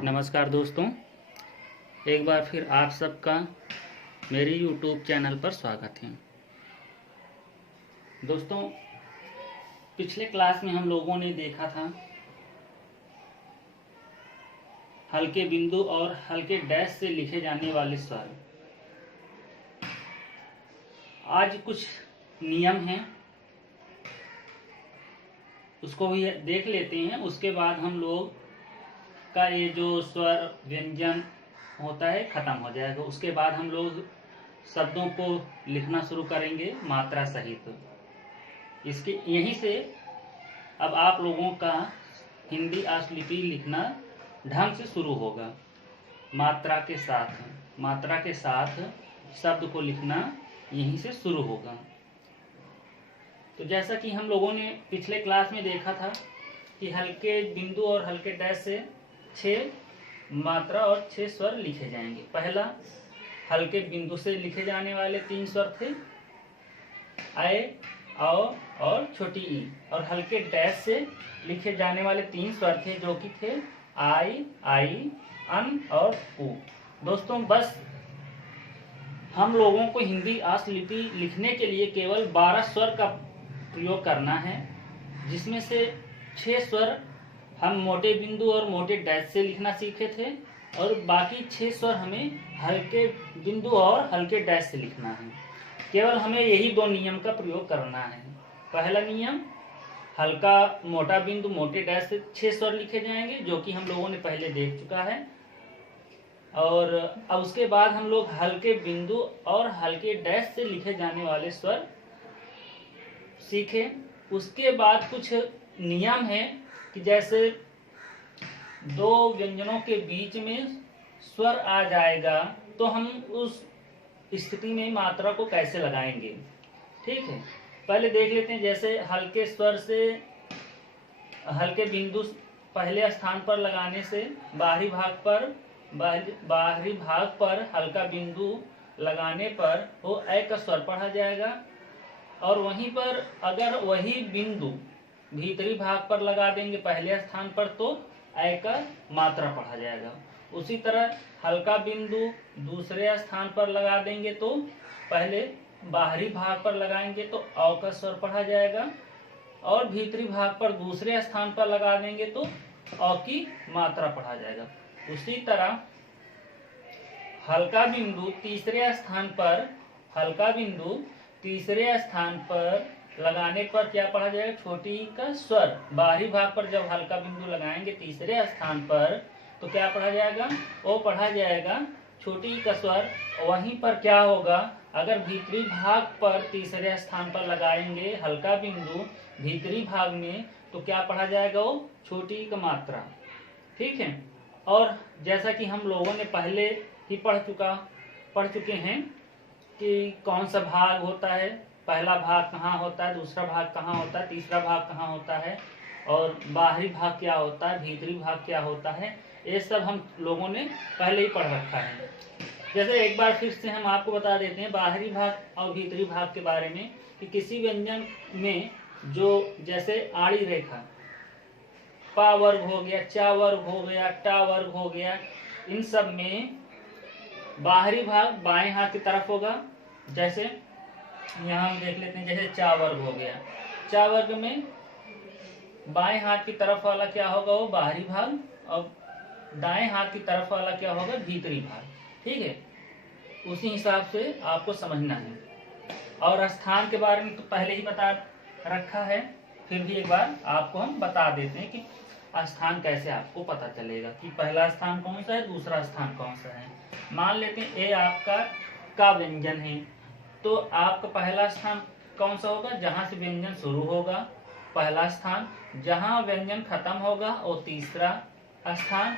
नमस्कार दोस्तों, एक बार फिर आप सबका मेरे YouTube चैनल पर स्वागत है। दोस्तों, पिछले क्लास में हम लोगों ने देखा था हल्के बिंदु और हल्के डैश से लिखे जाने वाले स्वर। आज कुछ नियम हैं, उसको भी देख लेते हैं। उसके बाद हम लोग का ये जो स्वर व्यंजन होता है खत्म हो जाएगा। उसके बाद हम लोग शब्दों को लिखना शुरू करेंगे मात्रा सहित। इसके यहीं से अब आप लोगों का हिंदी अश्लीपि लिखना ढंग से शुरू होगा। मात्रा के साथ शब्द को लिखना यहीं से शुरू होगा। तो जैसा कि हम लोगों ने पिछले क्लास में देखा था कि हल्के बिंदु और हल्के डैश से 6 मात्रा और 6 स्वर लिखे जाएंगे। पहला हल्के बिंदु से लिखे जाने वाले 3 स्वर थे आए, आओ और छोटी ई, और हल्के डैश से लिखे जाने वाले 3 स्वर थे जो कि थे आई, अन और उ। दोस्तों, बस हम लोगों को हिंदी अश्लीपि लिखने के लिए केवल 12 स्वर का प्रयोग करना है, जिसमें से 6 स्वर हम मोटे बिंदु और मोटे डैश से लिखना सीखे थे और बाकी 6 स्वर हमें हल्के बिंदु और हल्के डैश से लिखना है। केवल हमें यही 2 नियम का प्रयोग करना है। पहला नियम, हल्का मोटा बिंदु मोटे डैश से 6 स्वर लिखे जाएंगे, जो कि हम लोगों ने पहले देख चुका है। और अब उसके बाद हम लोग हल्के बिंदु और हल्के डैश से लिखे जाने वाले स्वर सीखे। उसके बाद कुछ नियम है कि जैसे 2 व्यंजनों के बीच में स्वर आ जाएगा तो हम उस स्थिति में मात्रा को कैसे लगाएंगे। ठीक है, पहले देख लेते हैं। जैसे हल्के स्वर से हल्के बिंदु पहले स्थान पर लगाने से बाहरी भाग पर हल्का बिंदु लगाने पर वो ए का स्वर पढ़ा जाएगा, और वहीं पर अगर वही बिंदु भीतरी भाग पर लगा देंगे पहले स्थान पर तो ए का मात्रा पढ़ा जाएगा। उसी तरह हल्का बिंदु दूसरे स्थान पर लगा देंगे तो पहले बाहरी भाग पर लगाएंगे तो औ का स्वर पढ़ा जाएगा, और भीतरी भाग पर दूसरे स्थान पर लगा देंगे तो औ की मात्रा पढ़ा जाएगा। उसी तरह हल्का बिंदु तीसरे स्थान पर लगाने पर क्या पढ़ा जाएगा, छोटी का स्वर। बाहरी भाग पर जब हल्का बिंदु लगाएंगे तीसरे स्थान पर तो क्या पढ़ा जाएगा, वो पढ़ा जाएगा छोटी का स्वर। वहीं पर क्या होगा, अगर भीतरी भाग पर तीसरे स्थान पर लगाएंगे हल्का बिंदु भीतरी भाग में तो क्या पढ़ा जाएगा, वो छोटी का मात्रा। ठीक है, और जैसा कि हम लोगों ने पहले ही पढ़ चुके हैं कि कौन सा भाग होता है, पहला भाग कहाँ होता है, दूसरा भाग कहाँ होता है, तीसरा भाग कहाँ होता है, और बाहरी भाग क्या होता है, भीतरी भाग क्या होता है, ये सब हम लोगों ने पहले ही पढ़ रखा है। जैसे एक बार फिर से हम आपको बता देते हैं बाहरी भाग और भीतरी भाग के बारे में कि किसी व्यंजन में जो जैसे आड़ी रेखा पा वर्ग हो गया, चा वर्ग हो गया, टा वर्ग हो गया, इन सब में बाहरी भाग बाएं हाथ की तरफ होगा। जैसे यहाँ हम देख लेते हैं, जैसे चा वर्ग हो गया, चा वर्ग में बाएं हाथ की तरफ वाला क्या होगा, वो बाहरी भाग, और दाएं हाथ की तरफ वाला क्या होगा, भीतरी भाग। ठीक है, उसी हिसाब से आपको समझना है। और स्थान के बारे में तो पहले ही बता रखा है, फिर भी एक बार आपको हम बता देते हैं कि स्थान कैसे आपको पता चलेगा कि पहला स्थान कौन सा है, दूसरा स्थान कौन सा है। मान लेते हैं ए आपका का व्यंजन है, तो आपका पहला स्थान कौन सा होगा, जहां से व्यंजन शुरू होगा पहला स्थान, जहां व्यंजन खत्म होगा वो तीसरा स्थान,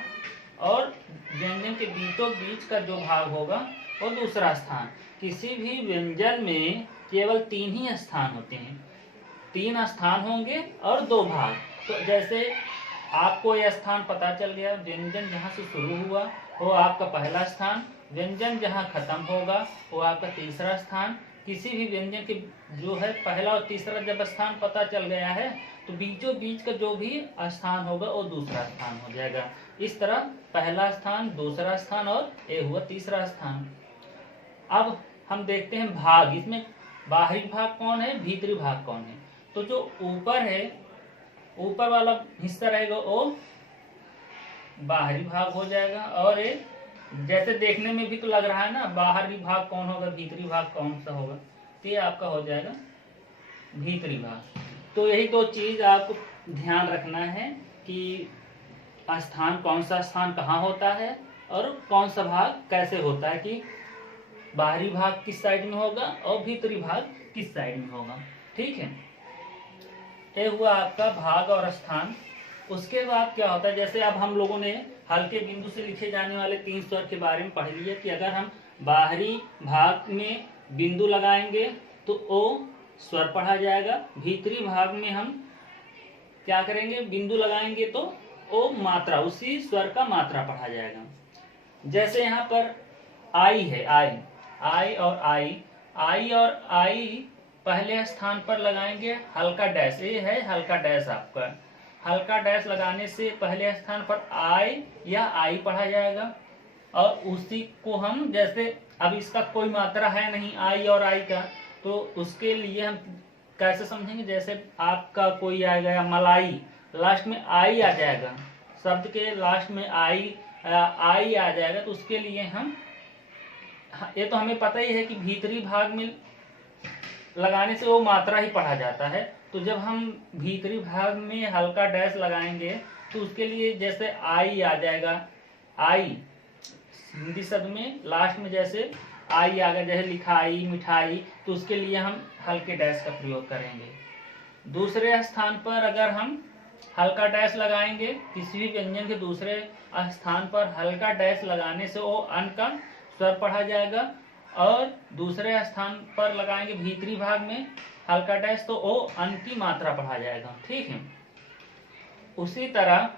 और व्यंजन के बीचों बीच का जो भाग होगा वो दूसरा स्थान। किसी भी व्यंजन में केवल 3 ही स्थान होते हैं, 3 स्थान होंगे और 2 भाग। तो जैसे आपको यह स्थान पता चल गया, व्यंजन जहाँ से शुरू हुआ वो आपका पहला स्थान, व्यंजन जहाँ खत्म होगा वो आपका तीसरा स्थान, किसी भी व्यंजन के जो है पहला और तीसरा जब स्थान पता चल गया है तो बीचों बीच का जो भी स्थान होगा वो दूसरा स्थान हो जाएगा। इस तरह पहला स्थान, दूसरा स्थान और ये हुआ तीसरा स्थान। अब हम देखते हैं भाग, इसमें बाहरी भाग कौन है, भीतरी भाग कौन है। तो जो ऊपर है, ऊपर वाला हिस्सा रहेगा वो बाहरी भाग हो जाएगा, और ये जैसे देखने में भी तो लग रहा है ना बाहरी भाग कौन होगा, भीतरी भाग कौन सा होगा, तो ये आपका हो जाएगा भीतरी भाग। तो यही दो चीज आपको ध्यान रखना है कि स्थान, कौन सा स्थान कहाँ होता है और कौन सा भाग कैसे होता है, कि बाहरी भाग किस साइड में होगा और भीतरी भाग किस साइड में होगा। ठीक है, ये हुआ आपका भाग और स्थान। उसके बाद क्या होता है, जैसे अब हम लोगों ने हल्के बिंदु से लिखे जाने वाले 3 स्वर के बारे में पढ़ लिया कि अगर हम बाहरी भाग में बिंदु लगाएंगे तो ओ स्वर पढ़ा जाएगा, भीतरी भाग में हम क्या करेंगे, बिंदु लगाएंगे तो ओ मात्रा, उसी स्वर का मात्रा पढ़ा जाएगा। जैसे यहाँ पर आई है, आई और आई पहले स्थान पर लगाएंगे हल्का डैश, ये है हल्का डैश आपका, हल्का डैश लगाने से पहले स्थान पर आई या आई पढ़ा जाएगा। और उसी को हम, जैसे अब इसका कोई मात्रा है नहीं आई और आई का, तो उसके लिए हम कैसे समझेंगे, जैसे आपका कोई आएगा या मलाई, लास्ट में आई आ जाएगा, शब्द के लास्ट में आई आ जाएगा, तो उसके लिए हम, ये तो हमें पता ही है कि भीतरी भाग में लगाने से वो मात्रा ही पढ़ा जाता है। तो जब हम भीतरी भाग में हल्का डैश लगाएंगे तो उसके लिए जैसे आई आ जाएगा, आई हिंदी शब्द में लास्ट में जैसे आई आ गया, जैसे लिखाई, मिठाई, तो उसके लिए हम हल्के डैश का प्रयोग करेंगे। दूसरे स्थान पर अगर हम हल्का डैश लगाएंगे, किसी भी व्यंजन के दूसरे स्थान पर हल्का डैश लगाने से वो अन का स्वर पढ़ा जाएगा, और दूसरे स्थान पर लगाएंगे भीतरी भाग में हल्का डैश तो ओ अन की मात्रा पढ़ा जाएगा। ठीक है, उसी तरह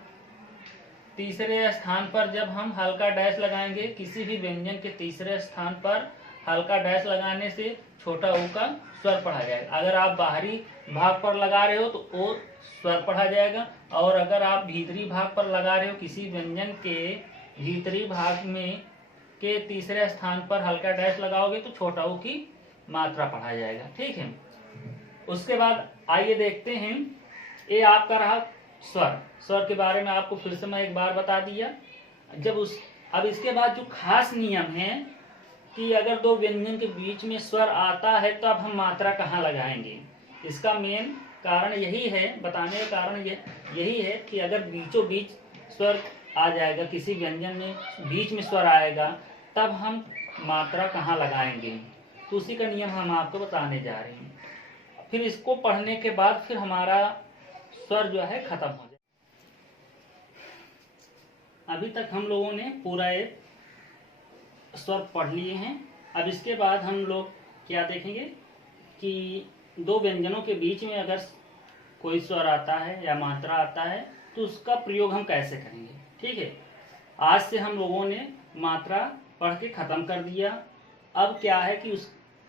तीसरे स्थान पर जब हम हल्का डैश लगाएंगे, किसी भी व्यंजन के तीसरे स्थान पर हल्का डैश लगाने से छोटा ऊ का स्वर पढ़ा जाएगा। अगर आप बाहरी भाग पर लगा रहे हो तो ओ स्वर पढ़ा जाएगा, और अगर आप भीतरी भाग पर लगा रहे हो, किसी व्यंजन के भीतरी भाग में के तीसरे स्थान पर हल्का डैश लगाओगे तो छोटा ऊ की मात्रा पढ़ा जाएगा। ठीक है, उसके बाद आइए देखते हैं, ये आपका रहा स्वर के बारे में आपको फिर से मैं एक बार बता दिया। अब इसके बाद जो खास नियम है कि अगर दो व्यंजन के बीच में स्वर आता है तो अब हम मात्रा कहाँ लगाएंगे, इसका मेन कारण यही है, बताने का कारण यही है कि अगर बीचों बीच स्वर आ जाएगा, किसी व्यंजन में बीच में स्वर आएगा, तब हम मात्रा कहाँ लगाएंगे, तो उसी का नियम हम आपको बताने जा रहे हैं। फिर इसको पढ़ने के बाद फिर हमारा स्वर जो है खत्म हो जाए। अभी तक हम लोगों ने पूरा एक स्वर पढ़ लिए हैं। अब इसके बाद हम लोग क्या देखेंगे कि दो व्यंजनों के बीच में अगर कोई स्वर आता है या मात्रा आता है तो उसका प्रयोग हम कैसे करेंगे। ठीक है, आज से हम लोगों ने मात्रा पढ़ के खत्म कर दिया। अब क्या है कि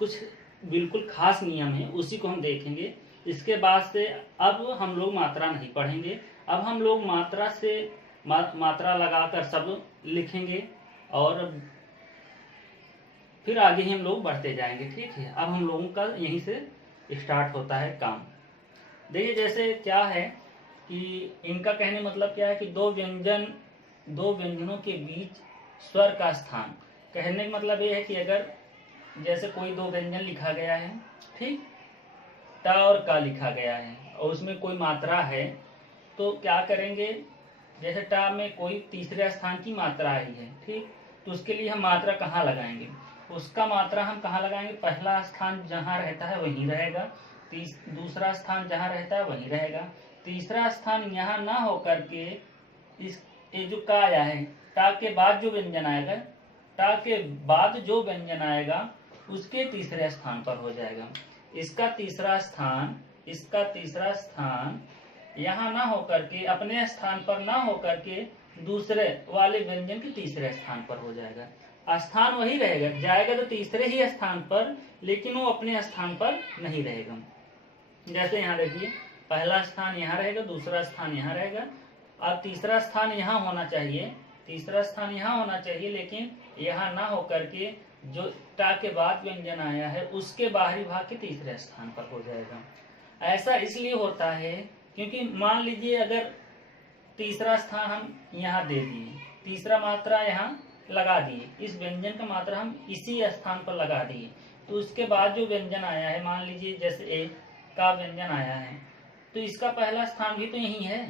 कुछ बिल्कुल खास नियम है, उसी को हम देखेंगे। इसके बाद से अब हम लोग मात्रा नहीं पढ़ेंगे, अब हम लोग मात्रा से मात्रा लगाकर सब लिखेंगे और फिर आगे ही हम लोग बढ़ते जाएंगे। ठीक है, अब हम लोगों का यहीं से स्टार्ट होता है काम। देखिए जैसे क्या है कि इनका कहने मतलब क्या है कि दो व्यंजनों के बीच स्वर का स्थान, कहने का मतलब ये है कि अगर जैसे कोई दो व्यंजन लिखा गया है, ठीक, टा और का लिखा गया है और उसमें कोई मात्रा है, तो क्या करेंगे, जैसे टा में कोई तीसरे स्थान की मात्रा आई है, ठीक, तो उसके लिए हम मात्रा कहाँ लगाएंगे, उसका मात्रा हम कहाँ लगाएंगे, पहला स्थान जहाँ रहता है वहीं रहेगा, दूसरा स्थान जहाँ रहता है वहीं रहेगा, तीसरा स्थान यहाँ ना होकर के ये जो का आया है, टा के बाद जो व्यंजन आएगा, टा के बाद जो व्यंजन आएगा उसके तीसरे स्थान पर हो जाएगा। इसका तीसरा स्थान यहाँ ना होकर के, अपने स्थान पर ना होकर के दूसरे वाले व्यंजन के तीसरे स्थान पर हो जाएगा। स्थान वही रहेगा, जाएगा तो तीसरे ही स्थान पर, लेकिन वो अपने स्थान पर नहीं रहेगा। जैसे यहाँ देखिए, पहला स्थान यहाँ रहेगा, दूसरा स्थान यहाँ रहेगा, अब तीसरा स्थान यहाँ होना चाहिए, तीसरा स्थान यहाँ होना चाहिए, लेकिन यहाँ ना होकर के जो टा के बाद व्यंजन आया है उसके बाहरी भाग के तीसरे स्थान पर हो जाएगा। ऐसा इसलिए होता है क्योंकि मान लीजिए अगर तीसरा स्थान हम यहाँ दे दिए, तीसरा मात्रा यहाँ लगा दिए, इस व्यंजन का मात्रा हम इसी स्थान पर लगा दिए, तो उसके बाद जो व्यंजन आया है, मान लीजिए जैसे ए का व्यंजन आया है, तो इसका पहला स्थान भी तो यही है,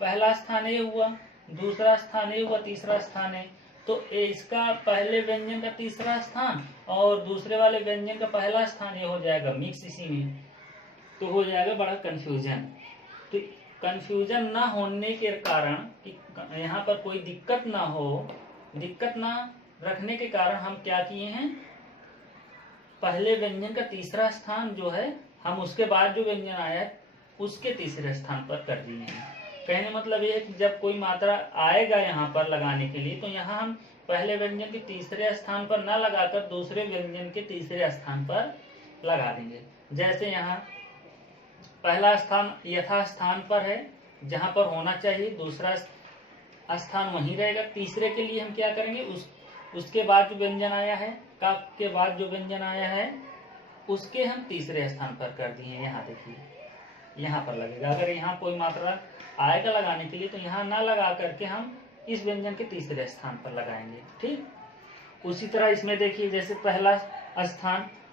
पहला स्थान ए हुआ, दूसरा स्थान ए हुआ, तीसरा स्थान है, तो इसका पहले व्यंजन का तीसरा स्थान और दूसरे वाले व्यंजन का पहला स्थान ये हो जाएगा मिक्स इसी में, तो हो जाएगा बड़ा कंफ्यूजन। तो कंफ्यूजन ना होने के कारण कि यहाँ पर कोई दिक्कत ना हो, दिक्कत ना रखने के कारण हम क्या किए हैं, पहले व्यंजन का तीसरा स्थान जो है हम उसके बाद जो व्यंजन आया है उसके तीसरे स्थान पर कर दिए हैं। कहने मतलब ये है कि जब कोई मात्रा आएगा यहाँ पर लगाने के लिए, तो यहाँ हम पहले व्यंजन के तीसरे स्थान पर ना लगाकर दूसरे व्यंजन के तीसरे स्थान पर लगा देंगे। जैसे यहाँ पहला स्थान यथास्थान पर है जहाँ पर होना चाहिए, दूसरा स्थान वहीं रहेगा, तीसरे के लिए हम क्या करेंगे, उसके बाद जो व्यंजन आया है, का के बाद जो व्यंजन आया है उसके हम तीसरे स्थान पर कर दिए। यहाँ देखिए, यहाँ पर लगेगा, अगर यहाँ कोई मात्रा आएगा लगाने के लिए तो यहाँ ना लगा करके हम इस व्यंजन के तीसरे स्थान पर लगाएंगे। ठीक उसी तरह इसमें देखिए, जैसे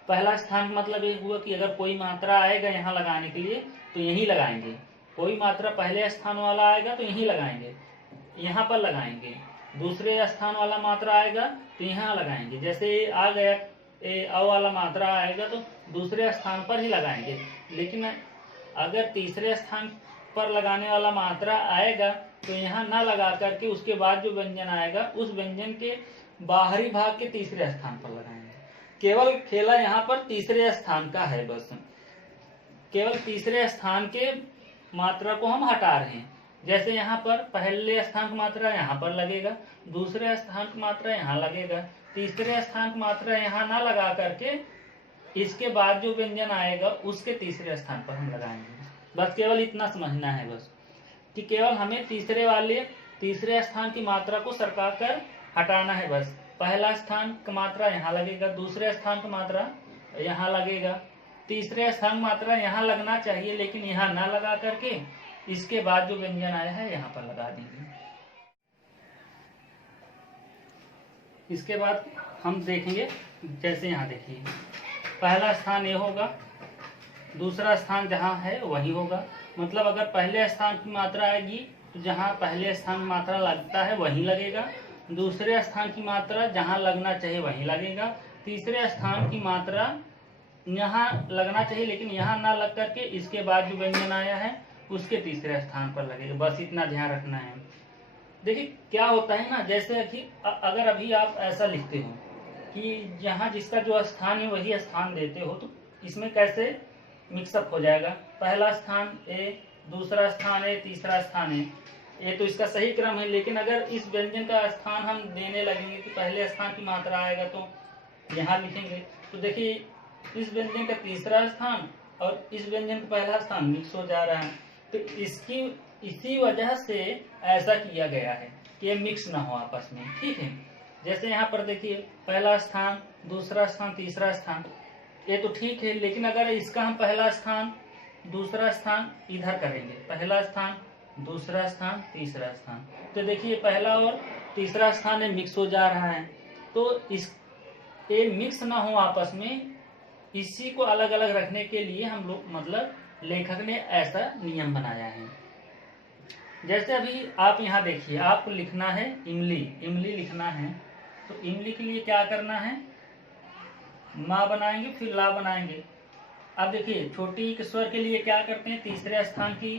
पहला स्थान मतलब ये हुआ कि अगर कोई मात्रा आएगा यहाँ लगाने के लिए तो यहीं लगाएंगे, कोई मात्रा पहले स्थान वाला आएगा तो यहीं लगाएंगे, यहाँ पर लगाएंगे, दूसरे स्थान वाला मात्रा आएगा तो यहाँ लगाएंगे। जैसे आ गया अ वाला मात्रा आएगा तो दूसरे स्थान पर ही लगाएंगे, लेकिन अगर तीसरे स्थान पर लगाने वाला मात्रा आएगा तो यहाँ ना लगा करके उसके बाद जो व्यंजन आएगा उस व्यंजन के बाहरी भाग के तीसरे स्थान पर लगाएंगे। केवल खेला यहाँ पर तीसरे स्थान का है, बस केवल तीसरे स्थान के मात्रा को हम हटा रहे हैं। जैसे यहाँ पर पहले स्थान की मात्रा यहाँ पर लगेगा, दूसरे स्थान की मात्रा यहाँ लगेगा, तीसरे स्थान की मात्रा यहाँ ना लगा करके इसके बाद जो व्यंजन आएगा उसके तीसरे स्थान पर हम लगाएंगे। बस केवल इतना समझना है, बस कि केवल हमें तीसरे स्थान की मात्रा को सरका कर हटाना है। बस पहला स्थान का मात्रा यहाँ लगेगा, दूसरे स्थान का मात्रा यहाँ लगेगा, तीसरे स्थान मात्रा यहाँ लगना चाहिए लेकिन यहाँ ना लगा करके इसके बाद जो व्यंजन आया है यहाँ पर लगा देंगे। इसके बाद हम देखेंगे, जैसे यहाँ देखिए, पहला स्थान ये होगा, दूसरा स्थान जहाँ है वही होगा, मतलब अगर पहले स्थान की मात्रा आएगी तो जहाँ पहले स्थान की मात्रा लगता है वहीं लगेगा, दूसरे स्थान की मात्रा जहाँ लगना चाहिए वहीं लगेगा, तीसरे स्थान की मात्रा यहाँ लगना चाहिए लेकिन यहाँ ना लग करके इसके बाद जो व्यंजन आया है उसके तीसरे स्थान पर लगेगा। बस इतना ध्यान रखना है। देखिए क्या होता है ना, जैसे कि अगर अभी आप ऐसा लिखते हो कि यहाँ जिसका जो स्थान है वही स्थान देते हो, तो इसमें कैसे मिक्सअप हो जाएगा, पहला स्थान ए, दूसरा स्थान ए, तीसरा स्थान ए, ये तो इसका सही क्रम है। लेकिन अगर इस व्यंजन का स्थान हम देने लगेंगे कि पहले स्थान की मात्रा आएगा तो यहाँ लिखेंगे, तो देखिए इस व्यंजन का तीसरा स्थान और इस व्यंजन का पहला स्थान मिक्स हो जा रहा है। तो इसी वजह से ऐसा किया गया है कि ये मिक्स ना हो आपस में। ठीक है, जैसे यहाँ पर देखिए, पहला स्थान, दूसरा स्थान, तीसरा स्थान, ये तो ठीक है, लेकिन अगर इसका हम पहला स्थान दूसरा स्थान इधर करेंगे, पहला स्थान दूसरा स्थान तीसरा स्थान, तो देखिए पहला और तीसरा स्थान मिक्स हो जा रहा है। तो ये मिक्स ना हो आपस में, इसी को अलग अलग रखने के लिए हम लोग मतलब लेखक ने ऐसा नियम बनाया है। जैसे अभी आप यहाँ देखिए, आपको लिखना है इमली लिखना है, तो इमली के लिए क्या करना है, माँ बनाएंगे फिर ला बनाएंगे। अब देखिए छोटी स्वर के लिए क्या करते हैं, तीसरे स्थान की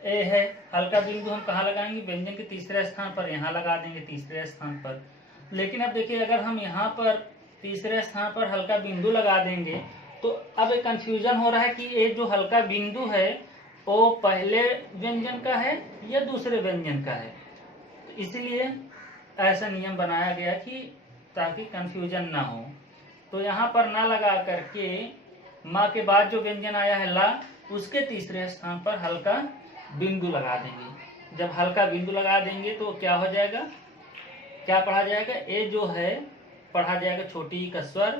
ए है, हल्का बिंदु हम कहाँ लगाएंगे, व्यंजन के तीसरे स्थान पर, यहाँ लगा देंगे तीसरे स्थान पर। लेकिन अब देखिए अगर हम यहाँ पर तीसरे स्थान पर हल्का बिंदु लगा देंगे तो अब एक कंफ्यूजन हो रहा है कि ये जो हल्का बिंदु है वो पहले व्यंजन का है या दूसरे व्यंजन का है। तो इसलिए ऐसा नियम बनाया गया कि ताकि कंफ्यूजन ना हो। तो यहाँ पर ना लगा करके माँ के बाद जो व्यंजन आया है ला, उसके तीसरे स्थान पर हल्का बिंदु लगा देंगे। जब हल्का बिंदु लगा देंगे तो क्या हो जाएगा, क्या पढ़ा जाएगा, ए जो है पढ़ा जाएगा छोटी ई का स्वर,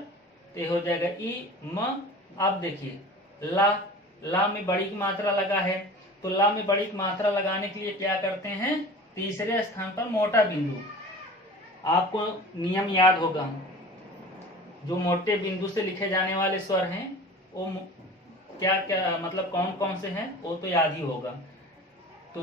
तो हो जाएगा ई म। अब देखिए ला में बड़ी की मात्रा लगा है, तो ला में बड़ी की मात्रा लगाने के लिए क्या करते हैं, तीसरे स्थान पर मोटा बिंदु। आपको नियम याद होगा, जो मोटे बिंदु से लिखे जाने वाले स्वर हैं वो क्या क्या मतलब कौन कौन से हैं वो तो याद ही होगा। तो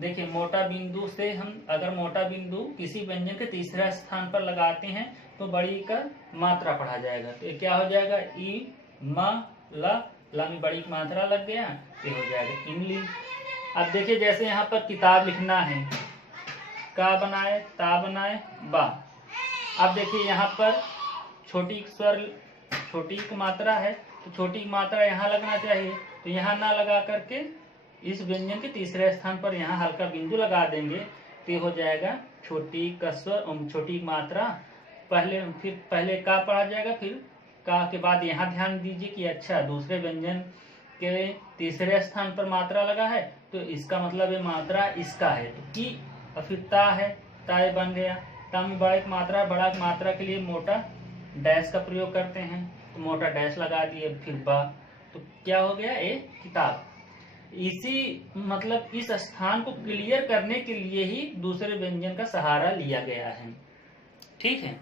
देखिए मोटा बिंदु से हम अगर मोटा बिंदु किसी व्यंजन के तीसरे स्थान पर लगाते हैं तो बड़ी का मात्रा पढ़ा जाएगा। तो ये क्या हो जाएगा, ई म ला में बड़ी की मात्रा लग गया, ये हो जाएगा इमली। अब देखिए जैसे यहाँ पर किताब लिखना है, का बनाए ता बनाए बा। अब देखिए यहाँ पर छोटी स्वर छोटी की मात्रा है, तो छोटी की मात्रा यहाँ लगना चाहिए, तो यहाँ ना लगा करके इस व्यंजन के तीसरे स्थान पर यहाँ हल्का बिंदु लगा देंगे, तो हो जाएगा छोटी का स्वर छोटी मात्रा। पहले का पढ़ा जाएगा, फिर का के बाद यहाँ ध्यान दीजिए कि अच्छा दूसरे व्यंजन के तीसरे स्थान पर मात्रा लगा है, तो इसका मतलब ये मात्रा इसका है, तो की और फिर ता है, ताए बन गया। ता में बड़ा की मात्रा, बड़ा की मात्रा के लिए मोटा डैश का प्रयोग करते हैं, तो मोटा डैश लगा दिए, फिर बा, तो क्या हो गया, ए किताब। इसी मतलब इस स्थान को क्लियर करने के लिए ही दूसरे व्यंजन का सहारा लिया गया है। ठीक है।